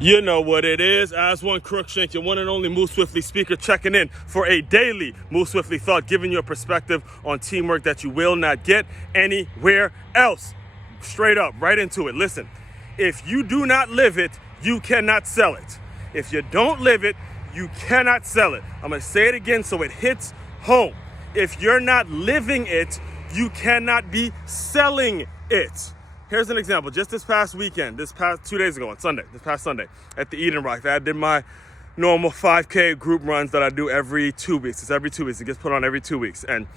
You know what it is. Aswand Cruickshank, your one and only Move Swiftly speaker, checking in for a daily Move Swiftly thought, giving you a perspective on teamwork that you will not get anywhere else. Straight up, right into it. Listen, if you do not live it, you cannot sell it. If you don't live it, you cannot sell it. I'm going to say it again so it hits home. If you're not living it, you cannot be selling it. Here's an example. Just this past weekend, this past 2 days ago on Sunday, this past Sunday at the Eden Rock, I did my normal 5K group runs that I do every 2 weeks. It's every 2 weeks. It gets put on every 2 weeks. And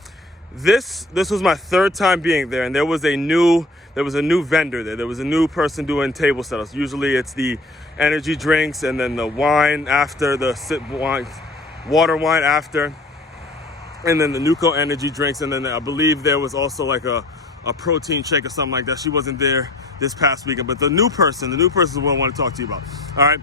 this was my third time being there, and there was a new vendor there. There was a new person doing table setups. Usually it's the energy drinks and then the wine after, the water wine after, and then the Nuco energy drinks, and then I believe there was also like a protein shake or something like that. She wasn't there this past weekend, but the new person is what I want to talk to you about. All right,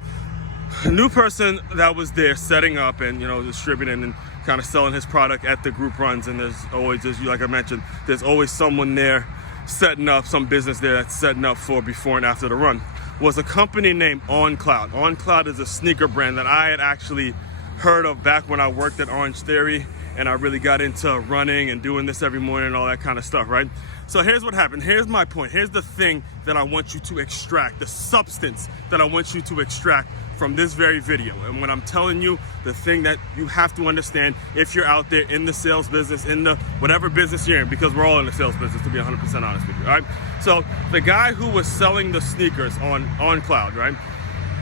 the new person that was there setting up and distributing and kind of selling his product at the group runs, and there's always, just like I mentioned, there's always someone there setting up, some business there that's setting up for before and after the run, was a company named OnCloud. OnCloud is a sneaker brand that I had actually heard of back when I worked at Orange Theory, and I really got into running and doing this every morning and all that kind of stuff, right? So here's what happened. Here's my point. Here's the thing that I want you to extract, the substance that I want you to extract from this very video. And when I'm telling you, the thing that you have to understand if you're out there in the sales business, in the whatever business you're in, because we're all in the sales business, to be 100% honest with you, all right? So the guy who was selling the sneakers on OnCloud, right?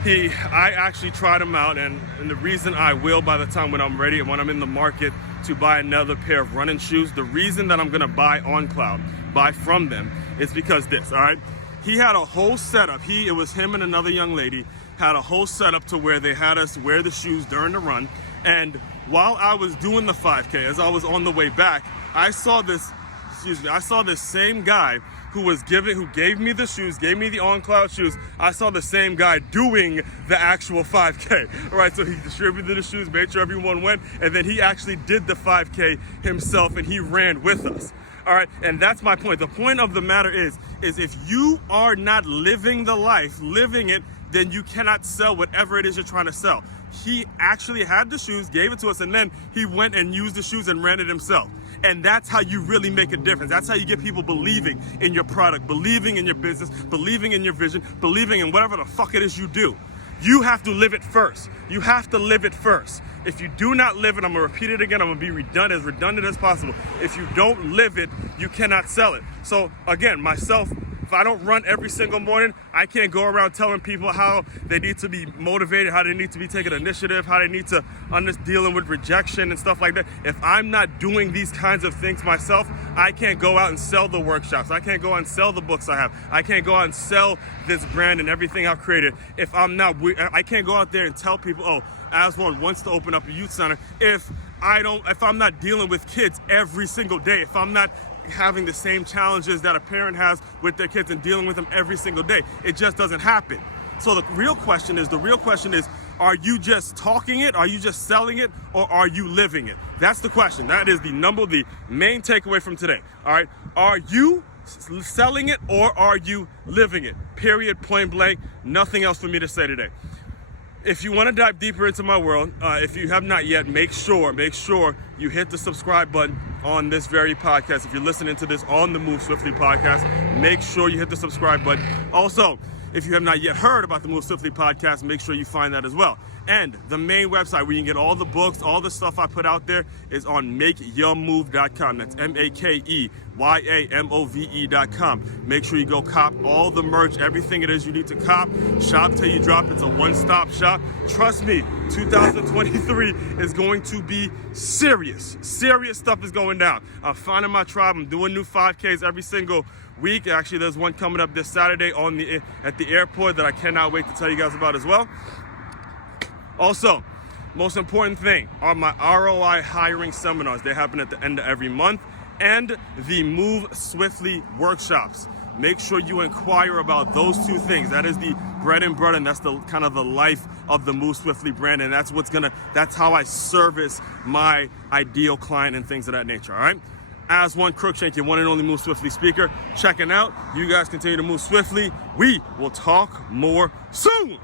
I actually tried them out, and the reason I will, by the time when I'm ready and when I'm in the market to buy another pair of running shoes, the reason that I'm gonna buy from them, is because this, all right? He had a whole setup. It was him and another young lady had a whole setup to where they had us wear the shoes during the run. And while I was doing the 5K, as I was on the way back, I saw this same guy who gave me the shoes, gave me the OnCloud shoes. I saw the same guy doing the actual 5K, right? So he distributed the shoes, made sure everyone went, and then he actually did the 5K himself, and he ran with us. All right, and that's my point. The point of the matter is if you are not living the life, living it, then you cannot sell whatever it is you're trying to sell. He actually had the shoes, gave it to us, and then he went and used the shoes and ran it himself. And that's how you really make a difference. That's how you get people believing in your product, believing in your business, believing in your vision, believing in whatever the fuck it is you do. You have to live it first. You have to live it first. If you do not live it, I'm gonna repeat it again, I'm gonna be redundant as possible. If you don't live it, you cannot sell it. So again, myself, if I don't run every single morning, I can't go around telling people how they need to be motivated, how they need to be taking initiative, how they need to dealing with rejection and stuff like that. If I'm not doing these kinds of things myself, I can't go out and sell the workshops. I can't go out and sell the books I have. I can't go out and sell this brand and everything I've created. If I can't go out there and tell people, oh, Aswand wants to open up a youth center if I'm not dealing with kids every single day, if I'm not having the same challenges that a parent has with their kids and dealing with them every single day. It just doesn't happen. So the real question is, are you just talking it? Are you just selling it? Or are you living it? That's the question. That is the main takeaway from today. All right. Are you selling it or are you living it? Period, point blank. Nothing else for me to say today. If you want to dive deeper into my world, if you have not yet, make sure you hit the subscribe button on this very podcast. If you're listening to this on the Move Swiftly podcast, make sure you hit the subscribe button. Also, if you have not yet heard about the Move Swiftly podcast, make sure you find that as well. And the main website where you can get all the books, all the stuff I put out there is on makeyourmove.com. That's MakeYamove.com. Make sure you go cop all the merch, everything it is you need to cop. Shop till you drop. It's a one-stop shop. Trust me, 2023 is going to be serious. Serious stuff is going down. I'm finding my tribe. I'm doing new 5Ks every single week. Actually, there's one coming up this Saturday at the airport that I cannot wait to tell you guys about as well. Also, most important thing are my ROI hiring seminars. They happen at the end of every month, and the Move Swiftly workshops. Make sure you inquire about those two things. That is the bread and butter, and that's the kind of the life of the Move Swiftly brand, and that's how I service my ideal client and things of that nature. All right. Aswand Cruickshank, your one and only Move Swiftly speaker, checking out. You guys continue to move swiftly. We will talk more soon.